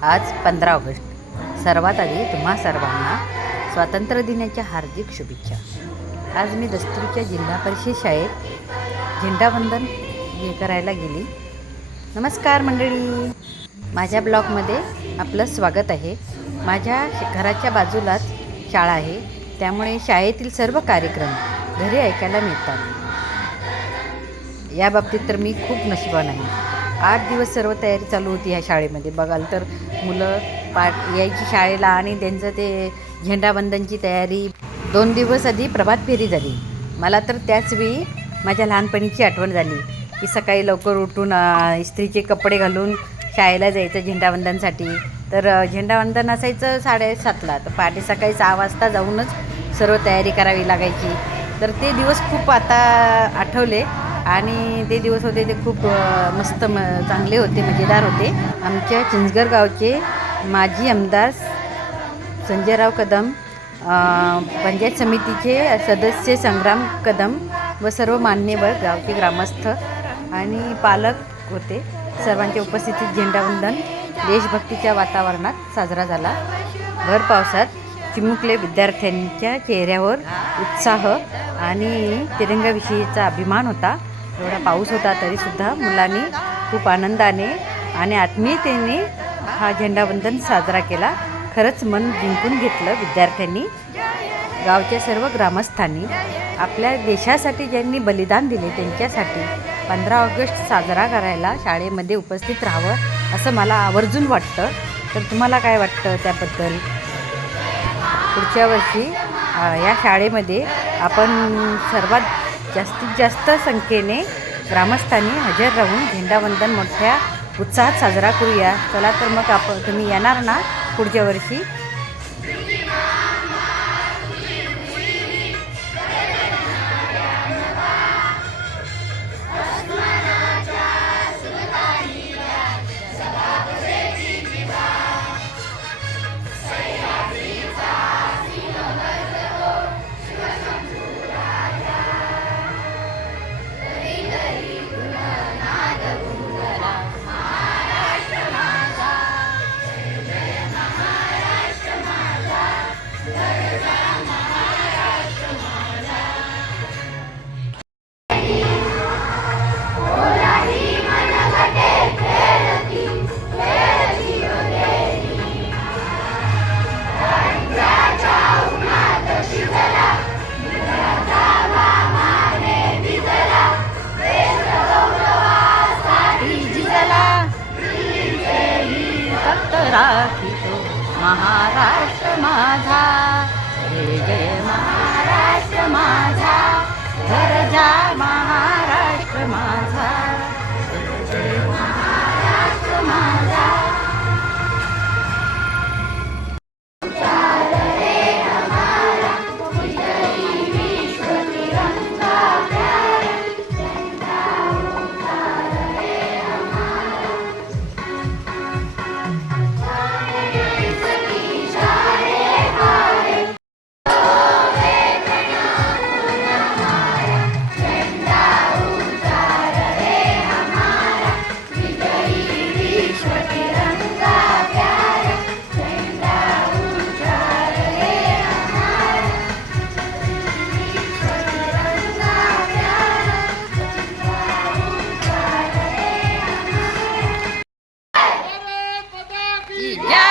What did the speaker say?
आज 15 ऑगस्ट. सर्वात आधी तुम्हा सर्वांना स्वातंत्र्य दिनाच्या हार्दिक शुभेच्छा. आज मी दस्तूरच्या जिल्हा परिषद शाळेत झेंडावंदन करायला गेली. नमस्कार मंडळी, माझ्या ब्लॉगमध्ये आपलं स्वागत आहे. माझ्या घराच्या बाजूलाच शाळा आहे, त्यामुळे शाळेतील सर्व कार्यक्रम घरी ऐकायला मिळतात. या बाबतीत तर मी खूप नशिबान आहे. 8 दिवस सर्व तयारी चालू होती ह्या शाळेमध्ये. बघाल तर मुलं यायची शाळेला आणि त्यांचं ते झेंडावंदनची तयारी. 2 दिवस आधी प्रभात फेरी झाली. मला तर त्याच वेळी माझ्या लहानपणीची आठवण झाली की सकाळी लवकर उठून इस्त्रीचे कपडे घालून शाळेला जायचं झेंडावंदनसाठी. तर झेंडावंदन असायचं 7:30ला, तर पहाटे सकाळी 6 वाजता जाऊनच सर्व तयारी करावी लागायची. तर ते दिवस खूप आता आठवले आणि ते दिवस होते ते खूप मस्त चांगले होते, मजेदार होते. आमच्या चिंचगड गावचे माजी आमदार संजयराव कदम, पंचायत समितीचे सदस्य संग्राम कदम व सर्व मान्यवर गावचे ग्रामस्थ आणि पालक होते. सर्वांच्या उपस्थितीत झेंडावंदन देशभक्तीच्या वातावरणात साजरा झाला. भर पावसात चिमुकले विद्यार्थ्यांच्या चेहऱ्यावर उत्साह आणि तिरंगाविषयीचा अभिमान होता. एवढा पाऊस होता तरीसुद्धा मुलांनी खूप आनंदाने आणि आत्मीयतेने हा झेंडावंदन साजरा केला. खरंच मन जिंकून घेतलं विद्यार्थ्यांनी. गावच्या सर्व ग्रामस्थांनी आपल्या देशासाठी ज्यांनी बलिदान दिले त्यांच्यासाठी 15 ऑगस्ट साजरा करायला शाळेमध्ये उपस्थित राहावं असं मला आवर्जून वाटतं. तर तुम्हाला काय वाटतं त्याबद्दल? पुढच्या वर्षी या शाळेमध्ये आपण सर्वात जास्तीत जास्त संख्येने ग्रामस्थांनी हजर राहून झेंडावंदन मोठ्या उत्साहात साजरा करूया. चला तर मग तुम्ही येणार ना पुढच्या वर्षी? राखितो महाराष्ट्र माझा, जय जय महाराष्ट्र माझा, घर जा महाराष्ट्र माझा, जय जय महाराष्ट्र माझा. Yeah.